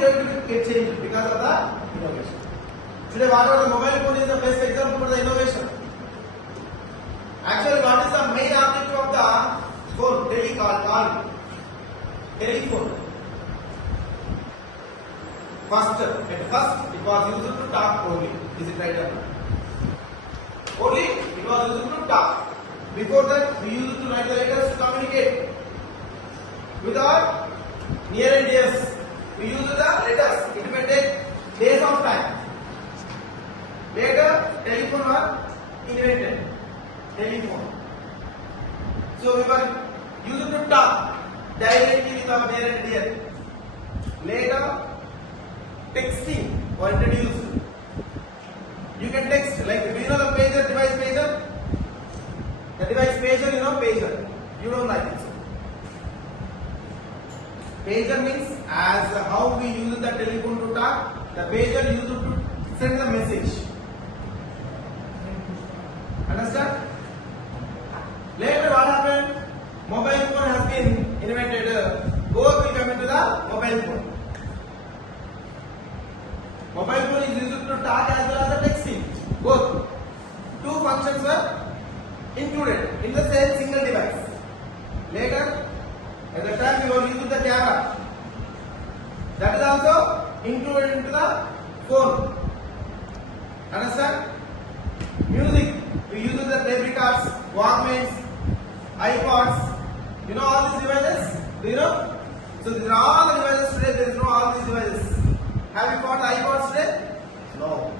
going to be changed because of the innovation. Today, whatever the mobile phone is the best example for the innovation. Actually, what is the main object of the phone? Telephone. First, it was used to talk only. Is it right or not? Only it was used to talk. Before that, we used to write the letters to communicate with our near and dears. We used the letters. It may take days of time. Later, telephone was invented. Telephone. So we were used to talk directly with our near and dear. Later, texting was introduced. You can text, like, do you know the pager, device pager? The device pager, you know pager. You don't like it. Pager means as how we use the telephone to talk, the pager used to send the message. Understand? Later what happened? Mobile phone has been invented. Both will come into the mobile phone. Mobile phone is used to talk as well as the texting. Both. Two functions were included in the same single device. Later, at the time we were using the camera. That is also included into the phone. Understand? Music. We use the tape records, Walkmans, iPods. You know all these devices? Do you know? So these are all the devices today. There is no all these devices. Have you got iPods today? No.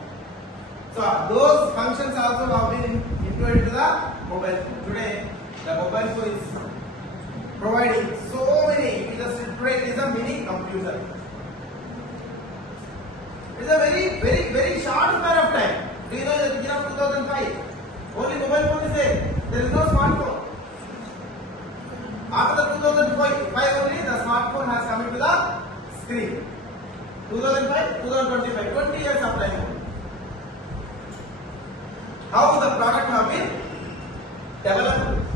So those functions also have been included into the mobile phone. Today, the mobile phone is providing so many. Today is a mini computer. It is a very short span of time. Do you know the year of 2005? Only mobile phone is there. There is no smartphone. After 2005 only, the smartphone has come into the screen. 2005, 2025, 20 years of time. How the product have been developed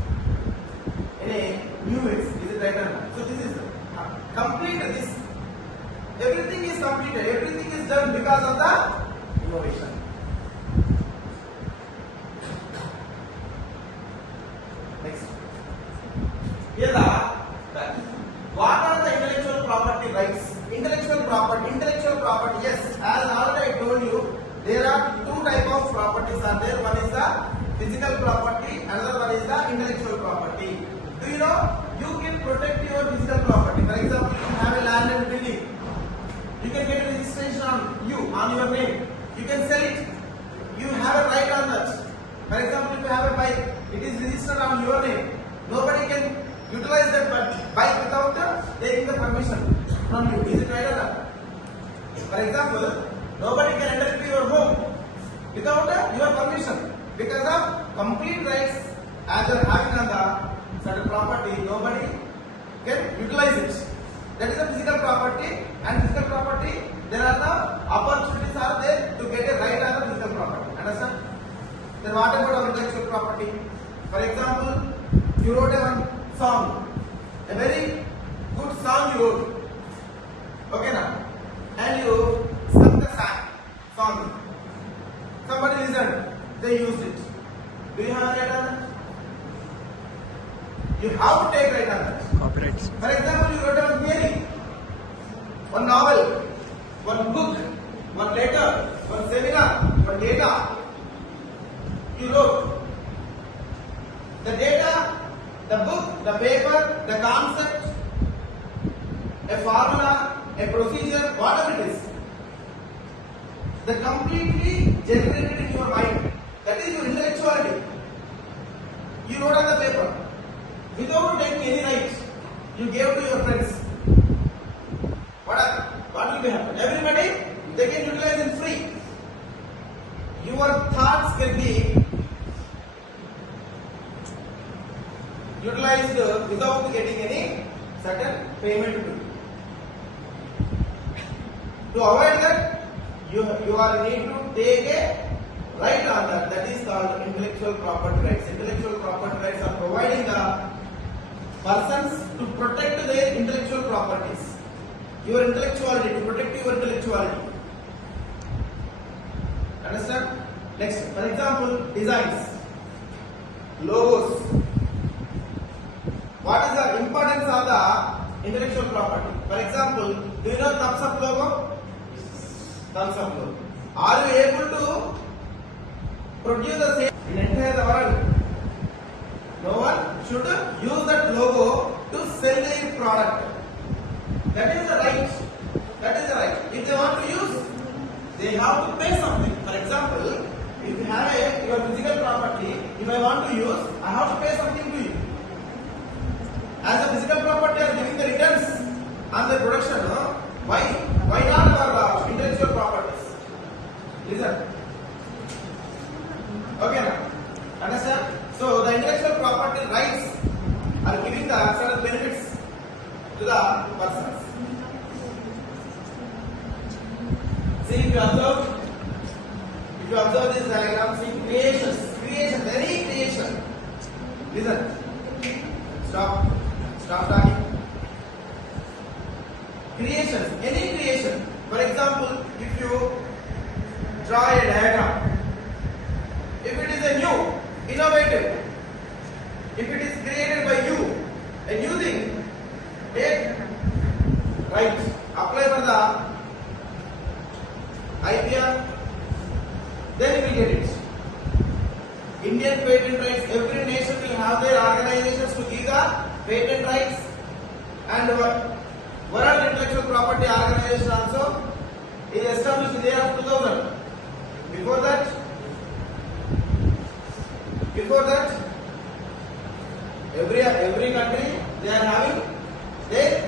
in a new ways. Is it right or not? So this is complete. Everything is completed. Everything is done because of the innovation. Next. Here what are the intellectual property rights? Intellectual property, yes, as already I told you, there are two types of properties are there. One is the physical property, another one is the intellectual property. Do you know, you can protect your physical property. For example, you have a land and building. You can get a registration on your name. You can sell it. You have a right on that. For example, if you have a bike, it is registered on your name. Nobody can utilize that bike without taking the permission from you. Is it right or not? For example, nobody can enter into your home without your permission. Because of complete rights as you are having on the certain property, nobody can utilize it. That is a physical property, and physical property, there are the opportunities are there to get a right on the physical property. Understand? Then what about our intellectual property? For example, you wrote a song, a very good song you wrote. Okay now? And you sung the song. Somebody listened, they used it. Do you have a right on that? You have to take right on that. Copyrights. For example, you wrote a theory, one novel, one book, one letter, one seminar, one data. You wrote the data, the book, the paper, the concept, a formula, a procedure, whatever it is. The completely generated in your mind. That is your intellectuality. You wrote on the paper. Without taking any right, you gave to your friends. What will be happen? Everybody, they can utilize it free. Your thoughts can be utilized without getting any certain payment. To avoid that, you are need to take a right on that. That is called intellectual property rights. Intellectual property rights are providing the persons to protect their intellectual properties. Your intellectuality, to protect quality. Understand? Next, for example, designs, logos. What is the importance of the intellectual property? For example, do you know thumbs up logo? Thumbs up logo. Are you able to produce the same in entire world? No one should use that logo to sell their product. That is the right. That is the right. If they want to use, they have to pay something. For example, if you have your physical property, if I want to use, I have to pay something to you. As a physical property, I am giving the returns on the production. No? Why? Why not for intellectual properties? Listen. Okay, now understand? So the intellectual property rights are giving the certain benefits to the persons. See, if you observe this diagram, see creation, any creation. Listen. Stop talking. Creation, any creation. For example, if you draw a diagram, if it is a new, innovative, if it is created by you, a new thing, take right, apply for the idea, then you will get it. Indian patent rights, every nation will have their organizations to give the patent rights, and World Intellectual Property Organization also is established in the year of 2000. Before that, every country they are having their